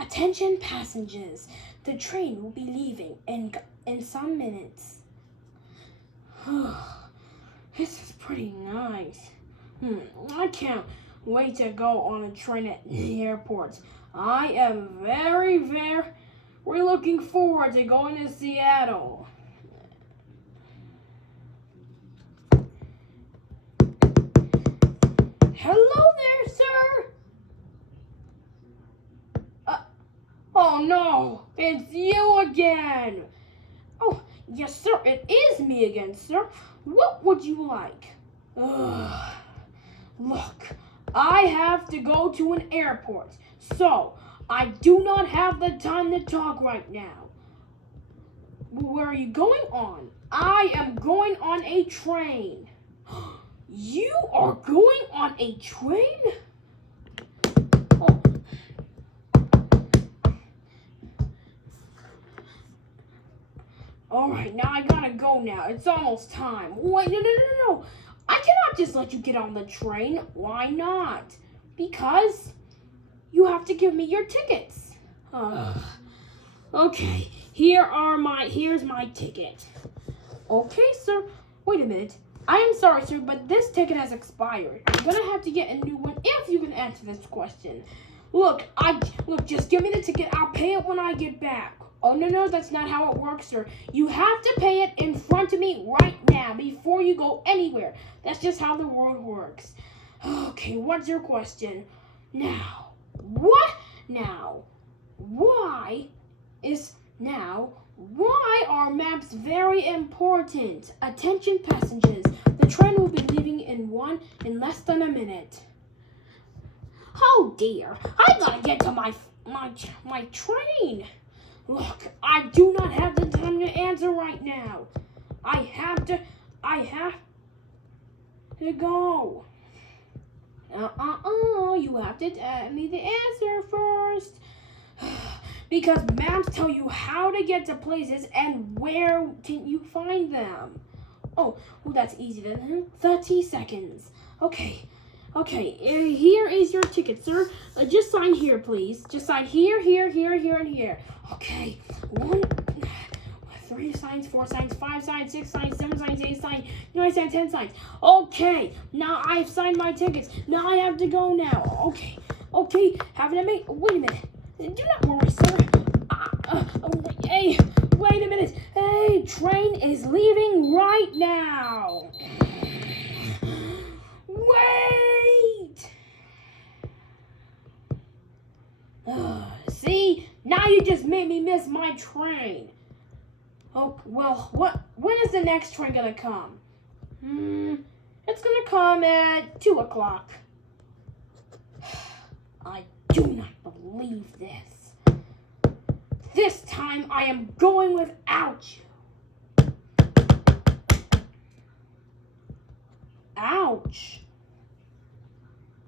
Attention passengers, the train will be leaving in some minutes. This is pretty nice. I can't wait to go on a train at the airport. I am very looking forward to going to Seattle. Hello there, sir. Oh no, it's you again. Oh, yes, sir, it is me again, sir. What would you like? Look, I have to go to an airport, so I do not have the time to talk right now. Where are you going on? I am going on a train. You are going on a train? Oh. All right, now I gotta go now. It's almost time. Wait, no. I cannot just let you get on the train. Why not? Because you have to give me your tickets. Okay, here's my ticket. Okay, sir. Wait a minute. I am sorry, sir, but this ticket has expired. I'm gonna have to get a new one if you can answer this question. Look, just give me the ticket. I'll pay it when I get back. Oh, no, that's not how it works, sir. You have to pay it in front of me right now before you go anywhere. That's just how the world works. Okay, what's your question? Now, what? Now, why are maps very important? Attention passengers, the train will be leaving in less than a minute. Oh dear, I gotta get to my train. Look, I do not have the time to answer right now. I have to go. You have to tell me the answer first. Because maps tell you how to get to places and where can you find them. Oh, well, that's easy then. 30 seconds. Okay, here is your ticket, sir. Just sign here, please. Just sign here, and here. Okay, 3 signs, 4 signs, 5 signs, 6 signs, 7 signs, 8 signs, 9 signs, 10 signs. Okay, now I've signed my tickets. Now I have to go now. Okay, have an amazing. Wait a minute. Do not worry, sir. Hey, wait a minute. Hey, train is leaving right now. Wait! See? Now you just made me miss my train. Oh, well, when is the next train gonna come? It's gonna come at 2 o'clock. I do not believe this. This time I am going without you.